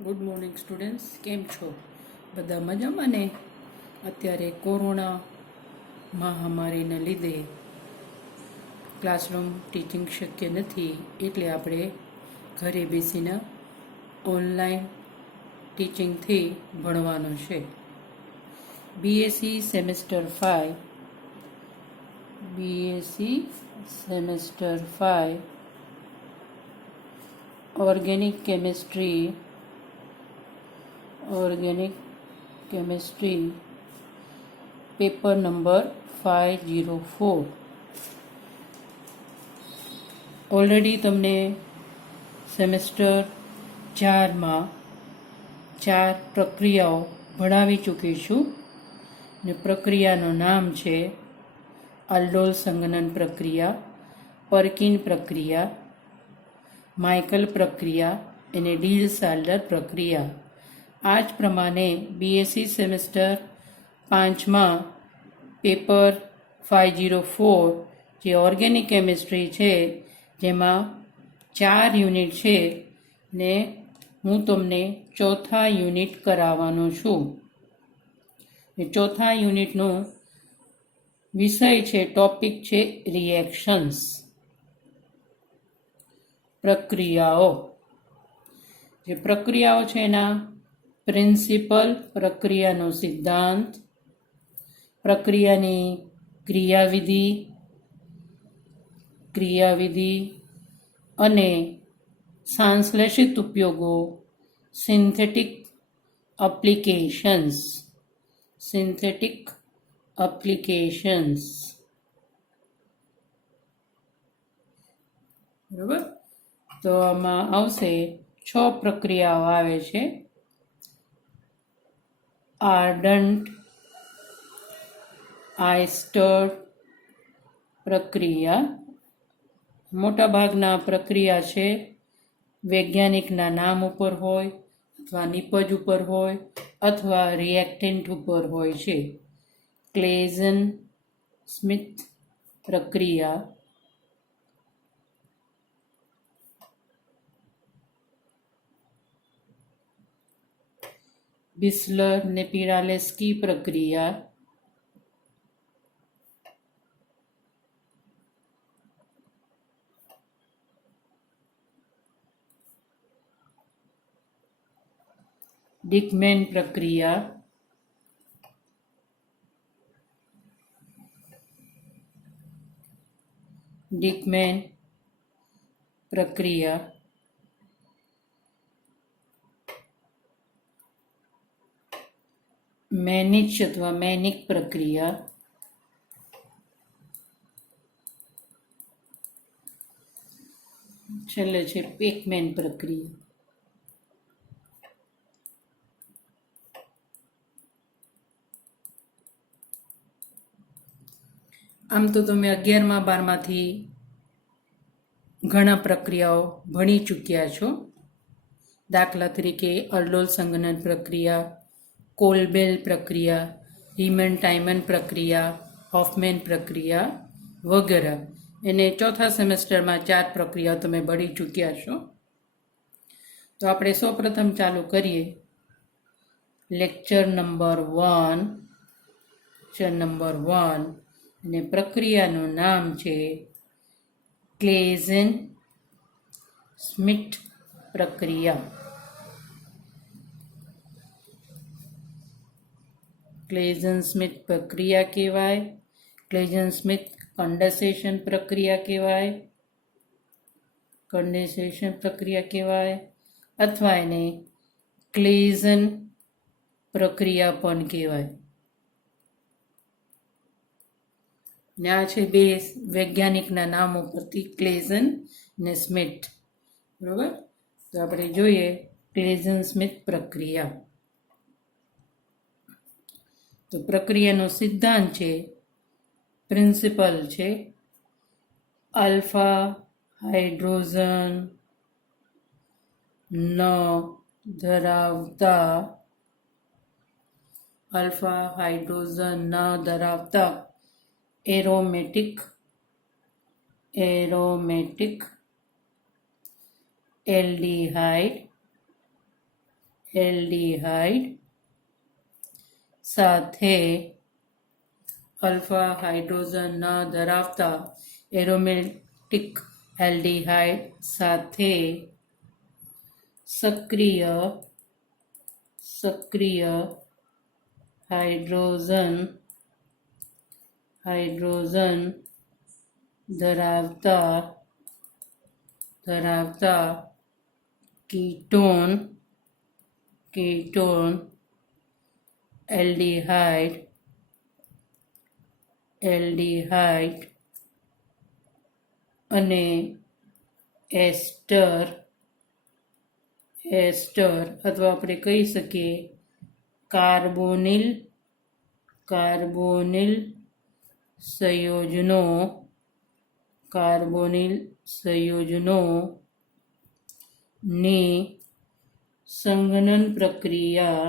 Good morning students, કેમ છો? બધા મજામાં ને? અત્યારે કોરોના મહામારીને લીધે ક્લાસરૂમ ટીચિંગ શક્ય નથી, એટલે આપણે ઘરે બેસીને ઓનલાઈન ટીચિંગથી ભણવાનું છે. BSc semester 5 organic chemistry paper number 504. Already તમને સેમેસ્ટર 4માં 4 પ્રક્રિયાઓ ભણાવી ચૂકી છું ને પ્રક્રિયાનું નામ છે અલ્ડોલ સંગનન પ્રક્રિયા, પર્કિન પ્રક્રિયા, માઇકલ પ્રક્રિયા અને ડીલ સાલ્ડર પ્રક્રિયા. આ જ પ્રમાણે બીએસસી સેમેસ્ટર 5માં પેપર 504 જે ઓર્ગેનિક કેમિસ્ટ્રી છે, જેમાં 4 યુનિટ છે ને હું તમને ચોથા યુનિટ કરાવવાનો છું. ચોથા યુનિટનો વિષય છે, ટોપિક છે રિએક્શન્સ, પ્રક્રિયાઓ. જે પ્રક્રિયાઓ છે એના પ્રિન્સિપલ, પ્રક્રિયાનો સિદ્ધાંત, પ્રક્રિયાની ક્રિયાવિધિ અને સંશ્લેષિત ઉપયોગો, સિન્થેટિક એપ્લિકેશન્સ. બરાબર? તો આમાં આવશે 6 પ્રક્રિયાઓ આવે છે. આર્ડન્ટ આઇસ્ટર્ડ પ્રક્રિયા. મોટાભાગના પ્રક્રિયા છે વૈજ્ઞાનિકના નામ ઉપર હોય, અથવા નિપજ ઉપર હોય, અથવા રિએક્ટન્ટ ઉપર હોય છે. ક્લેઝન સ્મિથ પ્રક્રિયા, બિસ્લર ને પિરાલેસ્કી પ્રક્રિયા, ડિકમેન પ્રક્રિયા, મેનિચ અથવા મેનિક પ્રક્રિયા, છેલ્લે છે પેકમેન પ્રક્રિયા. આમ તો તમે 11મા 12માંથી ઘણા પ્રક્રિયાઓ ભણી ચૂક્યા છો. દાખલા તરીકે અલ્ડોલ સંગનન પ્રક્રિયા, કોલબેલ પ્રક્રિયા, રીમન ટાઇમન પ્રક્રિયા, હોફમેન પ્રક્રિયા વગેરે. એને ચોથા સેમેસ્ટરમાં 4 પ્રક્રિયાઓ તમે ભણી ચૂક્યા છો. તો આપણે સૌપ્રથમ ચાલુ કરીએ લેક્ચર નંબર 1. અને પ્રક્રિયાનું નામ છે ક્લેઝન સ્મિથ પ્રક્રિયા. ક્લેઝન સ્મિથ પ્રક્રિયા કહેવાય, ક્લેઝન સ્મિથ કન્ડેન્સેશન પ્રક્રિયા કહેવાય, અથવા એને ક્લેઝન પ્રક્રિયા પણ કહેવાય. ને આ છે 2 વૈજ્ઞાનિકના નામ ઉપરથી, ક્લેઝન ને સ્મિથ. બરાબર? તો આપણે જોઈએ ક્લેઝન સ્મિથ પ્રક્રિયા. તો પ્રક્રિયાનો સિદ્ધાંત છે, પ્રિન્સિપલ છે, આલ્ફા હાઇડ્રોજન ન ધરાવતા એરોમેટિક એલ્ડિહાઇડ એલ્ડિહાઇડ સાથે અલ્ફા હાઇડ્રોજન ન ધરાવતા એરોમેટિક એલ્ડિહાઇડ સાથે સક્રિય હાઇડ્રોજન ધરાવતા કીટોન એલ્ડિહાઇડ અને એસ્ટર અથવા આપણે કહી શકીએ કાર્બોનિલ સંયોજનો ની સંઘનન પ્રક્રિયા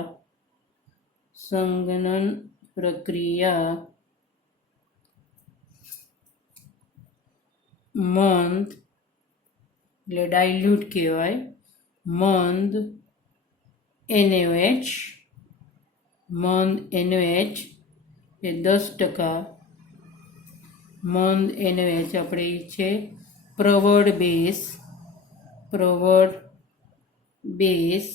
મંદ એટલે ડાયલ્યુટ કહેવાય, મંદ NaOH એ 10%, મંદ NaOH આપણે છે પ્રવળ બેઝ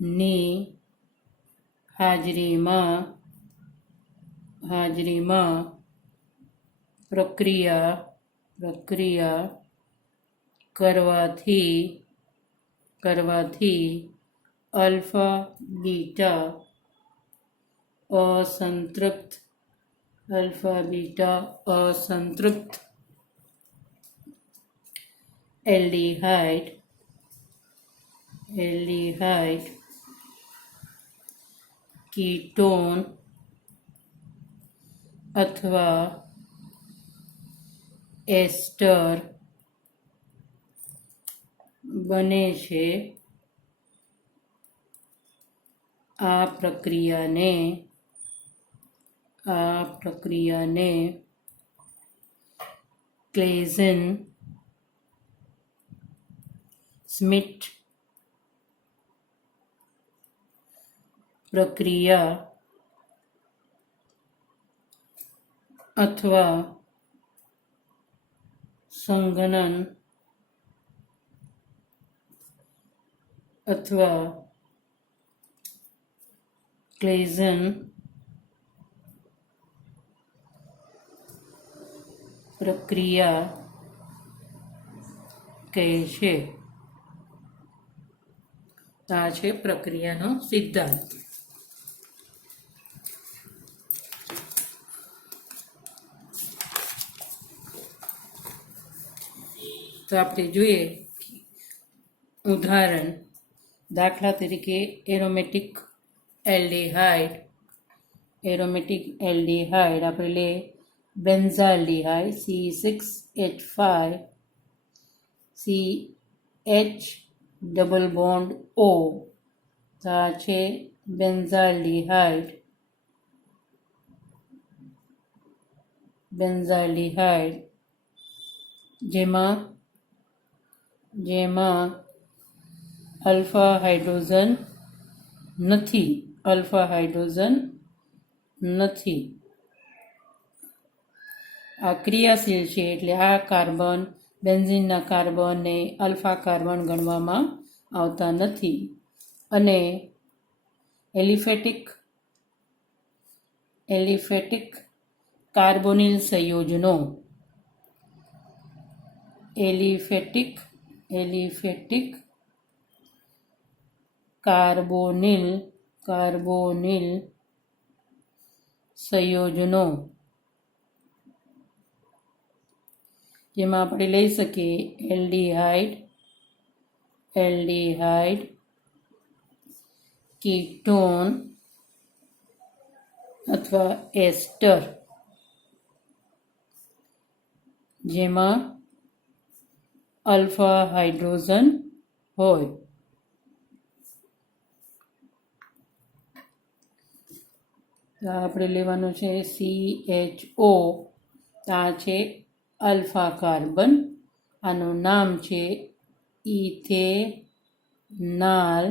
ની હાજરીમાં પ્રક્રિયા કરવાથી અલ્ફા બીટા અસંતૃપ્ત એલ્ડિહાઇડ કીટોન અથવા એસ્ટર બને છે. આ પ્રક્રિયાને ક્લેઝન-સ્મિટ પ્રક્રિયા અથવા સંઘનન અથવા ક્લેઝન પ્રક્રિયા કહે છે. આ છે પ્રક્રિયાનો સિદ્ધાંત. તો આપણે જોઈએ ઉદાહરણ, દાખલા તરીકે એરોમેટિક એલ્ડિહાઇડ આપણે લઈએ benzaldehyde C6H5 CH double bond O. તો આ છે બેન્ઝાલ્ડિહાઇડ જેમાં અલ્ફા હાઇડ્રોજન નથી. આ ક્રિયાશીલ છે એટલે આ કાર્બન, બેન્ઝીનના કાર્બનને અલ્ફા કાર્બન ગણવામાં આવતા નથી. અને એલિફેટિક કાર્બોનિલ સંયોજનો, એલિફેટિક કાર્બોનિલ સંયોજનો જેમાં આપણે લઈ શકીએ એલ્ડિહાઇડ કીટોન અથવા એસ્ટર, જેમાં અલ્ફા હાઇડ્રોજન હોય. તો આપણે લેવાનું છે CHO. આ છે અલ્ફા કાર્બન, આનું નામ છે નાલ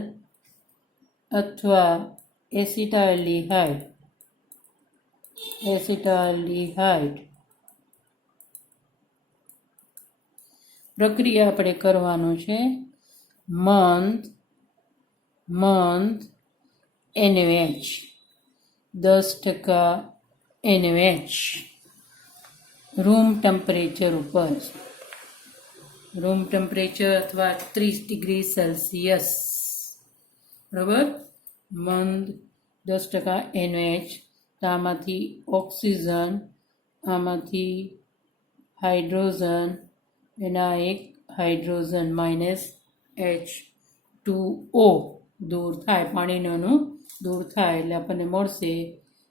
અથવા એસિટાલ્ડીહાઇડ પ્રક્રિયા આપણે કરવાનું છે month NaOH 10% NaOH room temperature ઉપર રૂમ ટેમ્પરેચર અથવા 30 ડિગ્રી સેલ્સિયસ બરાબર મંદ 10% NaOH તો આમાંથી ઓક્સિજન આમાંથી હાઇડ્રોજન એના એક હાઇડ્રોજન -H2O દૂર થાય પાણીનું દૂર થાય એટલે આપણને મળશે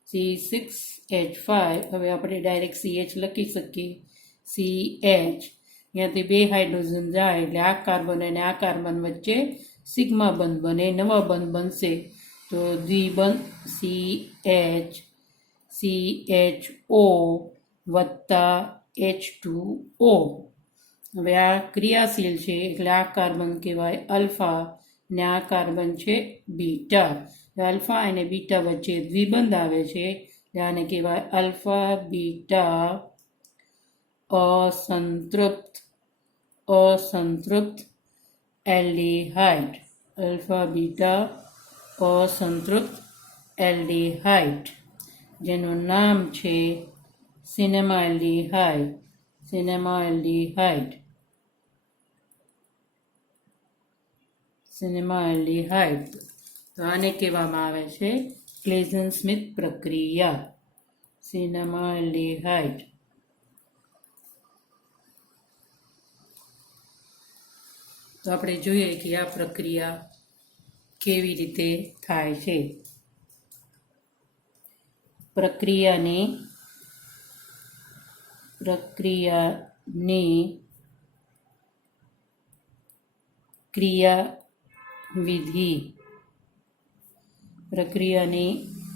C6H5 હવે આપણે ડાયરેક્ટ CH લખી શકીએ CH ત્યાંથી બે હાઇડ્રોજન જાય એટલે આ કાર્બન અને આ કાર્બન વચ્ચે સિગ્મા બંધ બને નવા બંધ બનશે તો દ્વિબંધ CHO વત્તા H2O હવે આ ક્રિયાશીલ છે એટલે આ કાર્બન કહેવાય અલ્ફા ને આ કાર્બન છે બીટા આલ્ફા અને બીટા વચ્ચે દ્વિબંધ આવે છે આને કહેવાય આલ્ફા બીટા અસંતૃપ્ત એલ્ડિહાઇડ આલ્ફા બીટા અસંતૃપ્ત એલ્ડિહાઇડ જેનું નામ છે સિનેમાએલ્ડિહાઇડ તો આને કહેવામાં આવે છે ક્લેઝન સ્મિથ પ્રક્રિયા સિનેમાએલ્ડિહાઇડ તો આપણે જોઈએ કે આ પ્રક્રિયા કેવી રીતે થાય છે પ્રક્રિયાની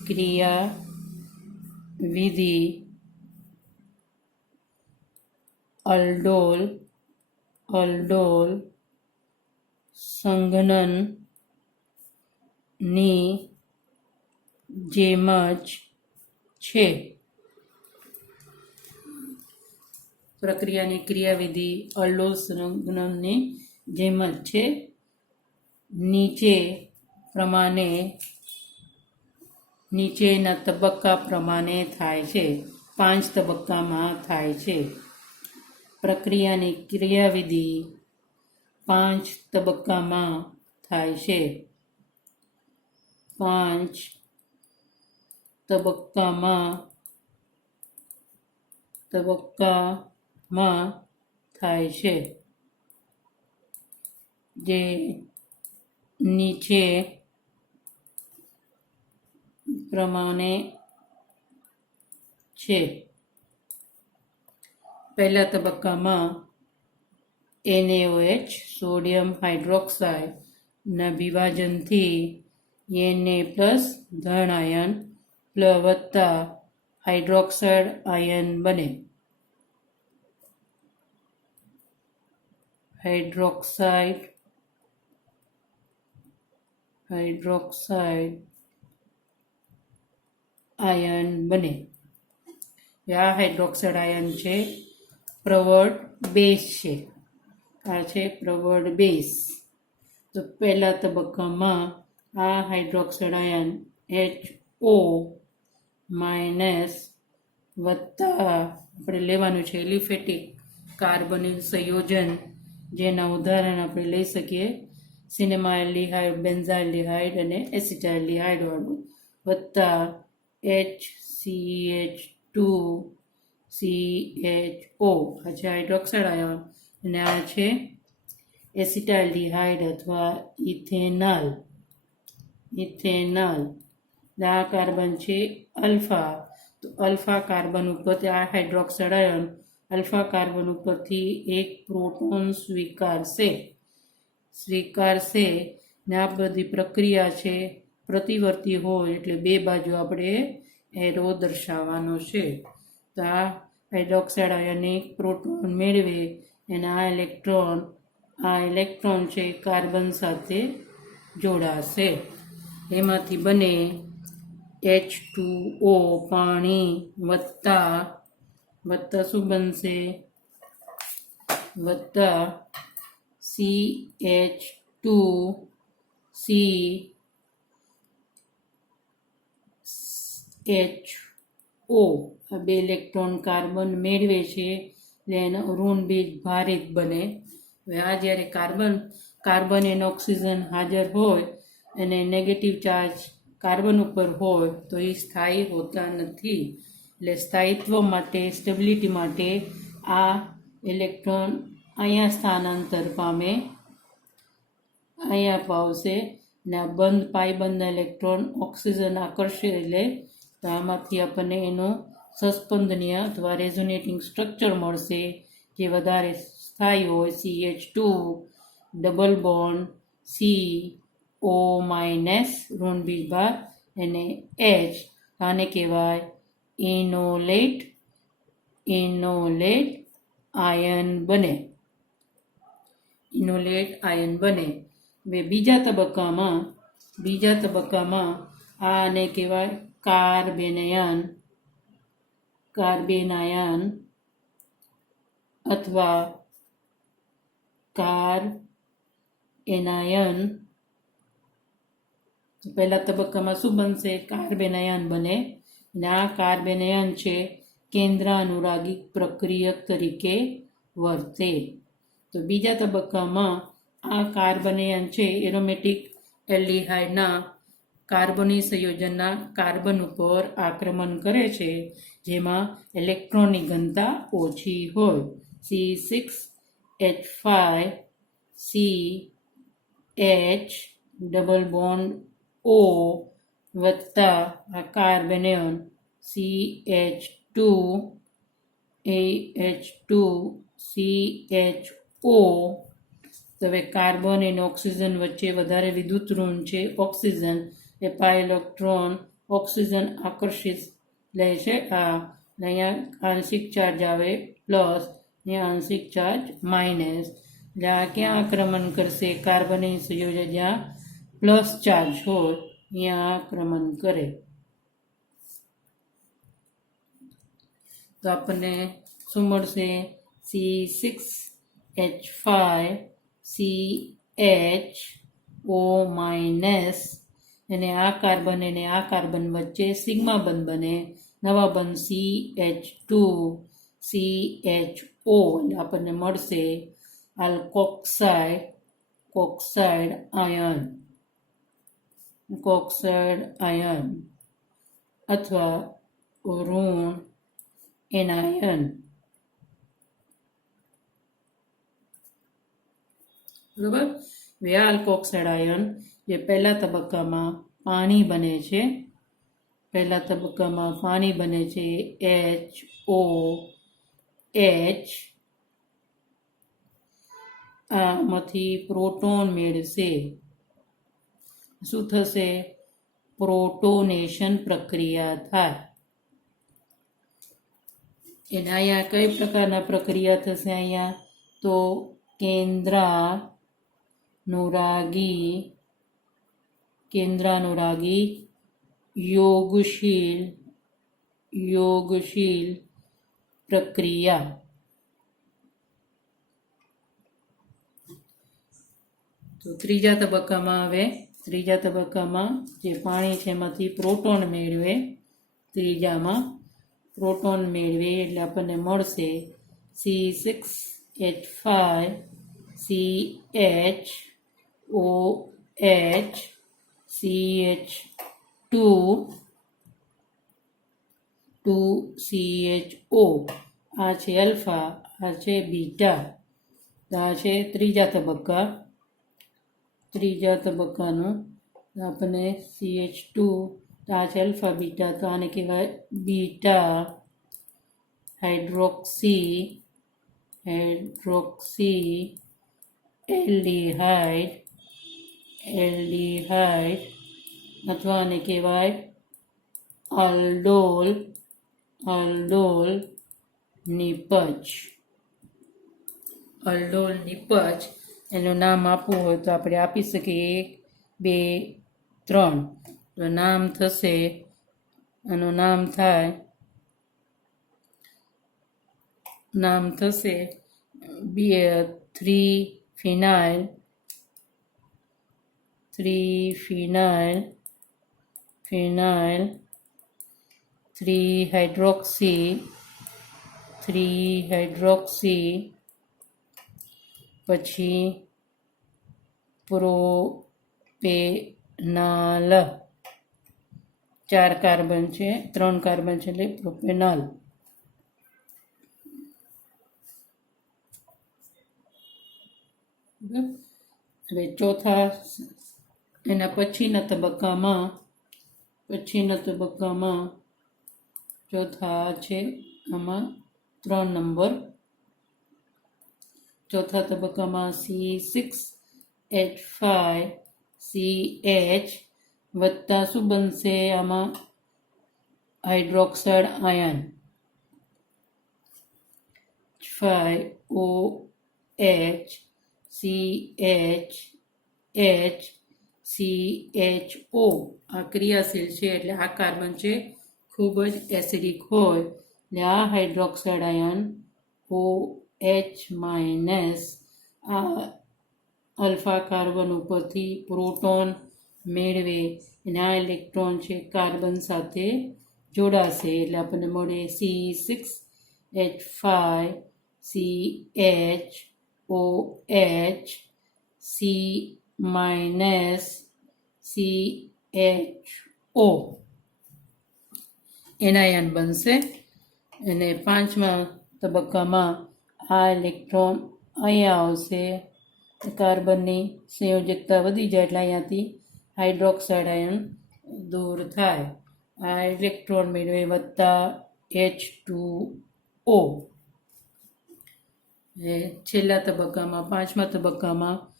ક્રિયાવિધિ અલ્ડોલ સંઘનનની જેમ જ છે પ્રક્રિયાની ક્રિયાવિધિ અલ્ડોલ સંઘનનની જેમ જ છે નીચેના તબક્કા પ્રમાણે થાય છે 5 તબક્કામાં થાય છે પ્રક્રિયાની ક્રિયાવિધિ 5 તબક્કામાં થાય છે 5 તબક્કામાં થાય છે જે નીચે પ્રમાણે છે પહેલા તબક્કામાં NaOH સોડિયમ હાઇડ્રોક્સાઇડના વિભાજનથી Na પ્લસ ધન આયન વત્તા હાઇડ્રોક્સાઇડ આયન બને હાઇડ્રોક્સાઇડ આયન બને આ હાઇડ્રોક્સાઇડ આયન છે પ્રવર્ડ બેઝ છે આ છે પ્રવર્ડ બેઝ તો પહેલા તબક્કામાં આ હાઇડ્રોક્સાઇડ આયન HO માઇનસ વત્તા આપણે લેવાનું છે એલિફેટિક કાર્બનિક સંયોજન જેના ઉદાહરણ આપણે લઈ શકીએ સિનેમાએલ્ડિહાઇડ બેન્ઝાઇલ્ડિહાઇડ અને એસિટાલ્ડિહાઇડ વાળું વત્તા HCH2CHO આ છે હાઇડ્રોક્સાઇડ આયન અને આ છે એસિટાલ્ડિહાઇડ અથવા ઇથેનોલ આ કાર્બન છે અલ્ફા તો અલ્ફા કાર્બન ઉપરથી આ હાઇડ્રોક્સાઇડ આયન અલ્ફા કાર્બન ઉપરથી એક પ્રોટોન સ્વીકારશે ને આ બધી પ્રક્રિયા છે પ્રતિવર્તી હોય એટલે બે બાજુ આપણે એરો દર્શાવવાનો છે તો આ હાઇડ્રોક્સાઇડ આયન એક પ્રોટોન મેળવે અને આ ઇલેક્ટ્રોન આ ઇલેક્ટ્રોન છે કાર્બન સાથે જોડાશે. એમાંથી બને H2O પાણી વત્તા શું બનશે વત્તા CH2CHO. આ બે ઇલેક્ટ્રોન કાર્બન મેળવે છે એટલે એનો ઋણ બીજ ભારિત બને. હવે આ જ્યારે કાર્બન અને ઓક્સિજન હાજર હોય અને નેગેટિવ ચાર્જ કાર્બન ઉપર હોય તો એ સ્થાયી હોતા નથી. એટલે સ્થાયિત્વ માટે સ્ટેબિલિટી માટે આ ઇલેક્ટ્રોન અહીંયા સ્થાનાંતર પામે, અહીંયા પાવશે ને આ પાયબંધ ઇલેક્ટ્રોન ઓક્સિજન આકર્ષે એટલે તો આમાંથી આપણને એનું સસ્પંદનીય અથવા રેઝોનેટિંગ સ્ટ્રક્ચર મળશે જે વધારે સ્થાયી હોય. CH2 double bond CO minus ઋણ બીજભાર અને H આને કહેવાય ઇનોલેટ આયન બને. ઇનોલેટ આયન બને. હવે બીજા તબક્કામાં આને કહેવાય કાર્બેનાયન અથવા એનાયન. પહેલા તબક્કામાં શું બનશે? કાર્બેનાયન બને અને આ કાર્બેનાયન છે કેન્દ્રાનુરાગી પ્રક્રિયક તરીકે વર્તે. તો બીજા તબક્કામાં આ કાર્બનાયન છે એરોમેટિક એલ્ડિહાઇડના કાર્બોની સંયોજનના કાર્બન ઉપર આક્રમણ કરે છે જેમાં ઇલેક્ટ્રોનની ઘનતા ઓછી હોય. C6H5CH ડબલ બોન્ડ O વત્તા આ કાર્બેનાયન CH2CHO. તો હવે કાર્બન અને ઓક્સિજન વચ્ચે વધારે વિદ્યુત ઋણ છે ઓક્સિજન. એ ઇલેક્ટ્રોન ઓક્સિજન આકર્ષિત લે છે. અહીંયા આંશિક ચાર્જ આવે પ્લસ, અહીંયા આંશિક ચાર્જ માઇનસ. એટલે આ ક્યાં આક્રમણ કરશે? કાર્બનની સંયોજન જ્યાં પ્લસ ચાર્જ હોય અહીંયા આક્રમણ કરે. તો આપણને શું મળશે? C6H5CHO માઇનસ અને આ કાર્બન વચ્ચે સિગ્મા બંધ બને, નવા બંધ CH2CHO. એટલે આપણને મળશે કોક્સાઇડ આયન અથવા ઋણ એનાયન. બરાબર. હવે આ આલ્કોક્સાઇડ આયન જે પહેલા તબક્કામાં પાણી બને છે, HOH. આમાંથી પ્રોટોન મેળવશે. શું થશે? પ્રોટોનેશન પ્રક્રિયા થાય. એને અહીંયા કઈ પ્રકારના પ્રક્રિયા થશે? અહીંયા તો કેન્દ્રાનુરાગી યોગશીલ પ્રક્રિયા. તો ત્રીજા તબક્કામાં જે પાણી છે એમાંથી પ્રોટોન મેળવે. ત્રીજામાં પ્રોટોન મેળવે એટલે આપણને મળશે C6H5CHOH CH2CHO. આ છે અલ્ફા, આ છે બીટા. આ છે ત્રીજા તબક્કાનું આપણને CH2. આ છે અલ્ફા બીટા, તો આને કહેવાય બીટા હાઇડ્રોક્સી એલ્ડિહાઇડ અથવા આને કહેવાય અલ્ડોલ નિપજ. એનું નામ આપવું હોય તો આપણે આપી શકીએ 1, 2, 3. તો નામ થશે, આનું નામ થશે 3-phenyl 3-hydroxy પછી પ્રોપેનલ, 4 કાર્બન છે, 3 કાર્બન છે એટલે પ્રોપેનલ. હવે ચોથા એના પછીના તબક્કામાં ચોથા છે આમાં 3 નંબર. ચોથા તબક્કામાં C6H5CH વત્તા શું બનશે આમાં હાઇડ્રોક્સાઇડ આયન 5OH આ ક્રિયાશીલ છે એટલે આ કાર્બન છે ખૂબ જ એસિડિક હોય એટલે આ હાઇડ્રોક્સાઇડ આયન OH- આ અલ્ફા કાર્બન ઉપરથી પ્રોટોન મેળવે અને આ ઇલેક્ટ્રોન છે કાર્બન સાથે જોડાશે એટલે આપણને મળે C6H5CHOH C-CHO એનાયન બનશે. અને 5મા તબક્કામાં આ ઇલેક્ટ્રોન અહીંયા આવશે, કાર્બનની સંયોજકતા વધી જાય એટલે અહીંયાથી હાઇડ્રોક્સાઇડ આયન દૂર થાય, આ ઇલેક્ટ્રોન મેળવે વત્તા H2O. છેલ્લા તબક્કામાં 5મા તબક્કામાં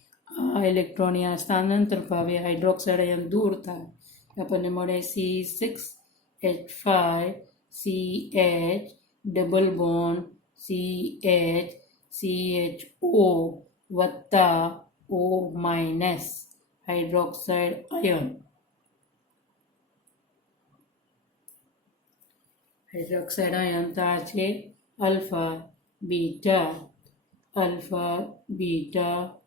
આ ઇલેક્ટ્રોન અહીંયા સ્થાનાંતર પામે, હાઇડ્રોક્સાઇડ આયન દૂર થાય, આપણને મળે C6H5CH ડબલ બોન્ડ CH વત્તા O- hydroxide ion. Hydroxide ion તો આ છે આલ્ફા બીટા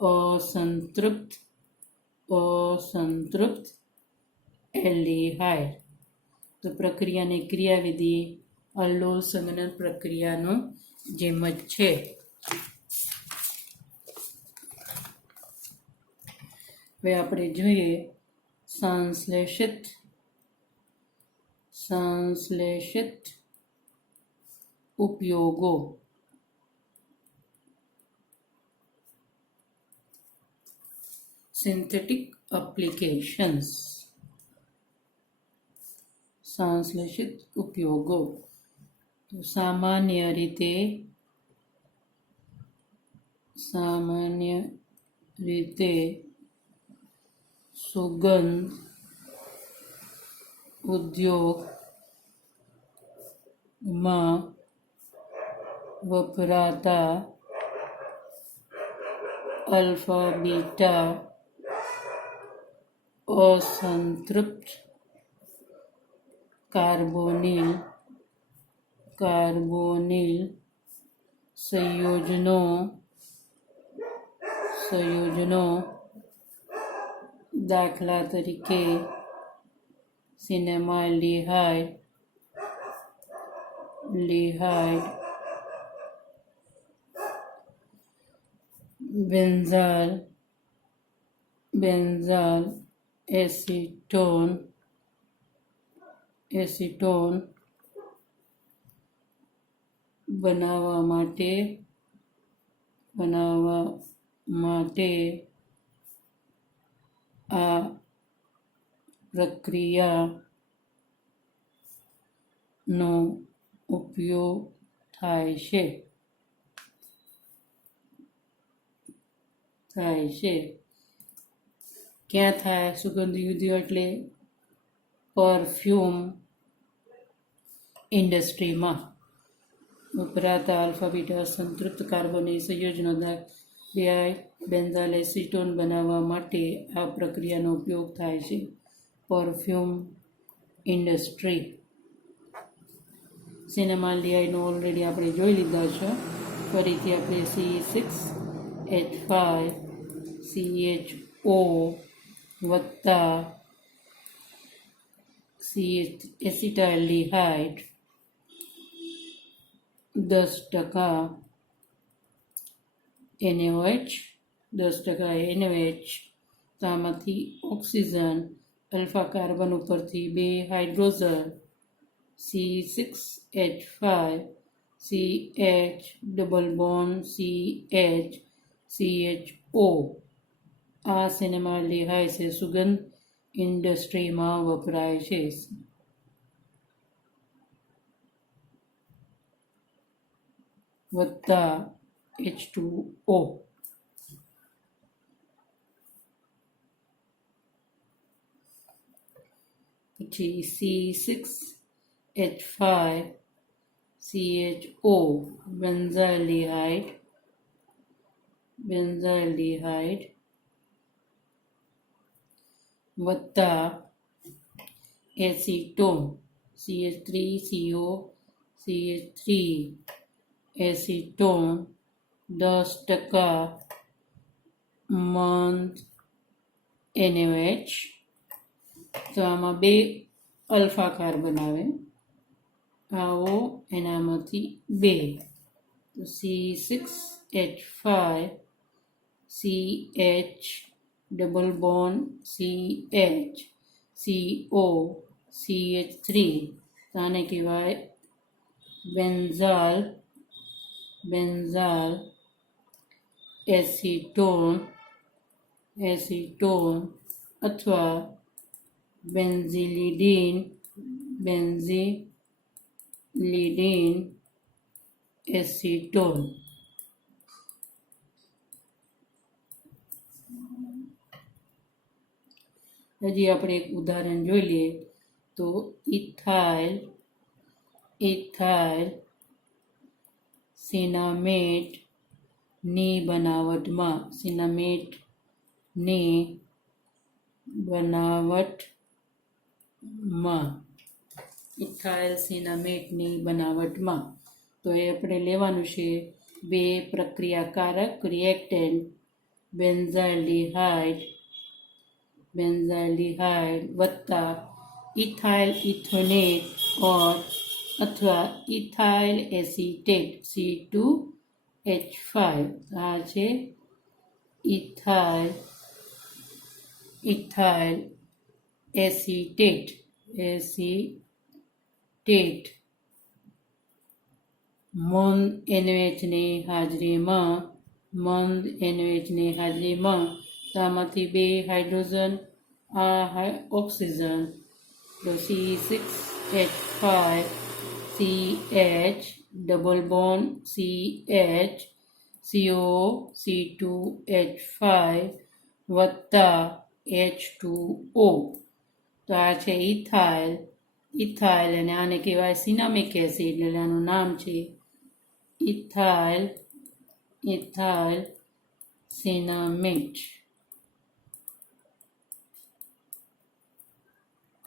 અસંતૃપ્ત એલ્ડિહાઇડ. તો પ્રક્રિયાની ક્રિયાવિધિ અલ્લોલ સંઘનન પ્રક્રિયાનો જેમ જ છે. હવે આપણે જોઈએ સંશ્લેષિત ઉપયોગો. Synthetic applications. સંશ્લેષિત ઉપયોગો તો સામાન્ય રીતે સુગંધ ઉદ્યોગમાં વપરાતા આલ્ફા બીટા અસંતૃપ્ત કાર્બોનિલ સંયોજનો દાખલા તરીકે સિનેમાલ્ડિહાઇડ, બેન્ઝાલ એસીટોન બનાવવા માટે આ પ્રક્રિયાનો ઉપયોગ થાય છે. ક્યાં થાય? સુગંધી ઉદ્યોગ એટલે પરફ્યુમ ઇન્ડસ્ટ્રીમાં વપરાતા આલ્ફા બીટા અસંતૃપ્ત કાર્બોનિલ સંયોજનો બેન્ઝાલ એસિટોન બનાવવા માટે આ પ્રક્રિયાનો ઉપયોગ થાય છે. Perfume industry. સિનેમાલ્ડિહાઇડનો ઓલરેડી આપણે જોઈ લીધા છે. ફરીથી આપણે CH5CHO વત્તા એસિટાલ્ડિહાઇડ 10% NaOH 10% NaOH. તો આમાંથી ઓક્સિજન અલ્ફા કાર્બન ઉપરથી 2 hydrogen C6H5CH double bond CHCHO. આ સિનેમાલ્ડિહાઇડ છે, સુગંધ ઇન્ડસ્ટ્રીમાં વપરાય છે. વત્તા H2O. પછી C6H5CHO બેન્ઝાલ્ડિહાઇડ વત્તા એસિટોન CH3COCH3 એસિટોન 10% મંદ NaOH. તો આમાં 2 અલ્ફા કાર્બન આવે, આવો એનામાંથી 2. તો C6H5CH ડબલ બોન્ડ CHCOCH3. તો આને કહેવાય બેન્ઝાલ એસિટોન અથવા બેન્ઝિલિડીન એસિટોન. હજી આપણે એક ઉદાહરણ જોઈ લઈએ. તો ઇથાઇલ સિનામેટની બનાવટમાં તો એ આપણે લેવાનું છે 2 પ્રક્રિયાકારક રિએક્ટન્ટ બેન્ઝાલ્ડિહાઇડ વત્તા ઇથાઇલ ઇથોનેટ અથવા ઇથાઇલ એસિટેટ C2H5. આ છે ઇથાઇલ એસિટેટ મંદ NaOHની હાજરીમાં તો આમાંથી 2 હાઇડ્રોજન, આ ઓક્સિજન. તો C6H5CH ડબલ બોન્ડ CHCOC2H5 વત્તા H2O. તો આ છે ઇથાઇલ અને આને કહેવાય સિનામિક એસિડ, એટલે આનું નામ છે ઇથાઇલ સિનામેટ.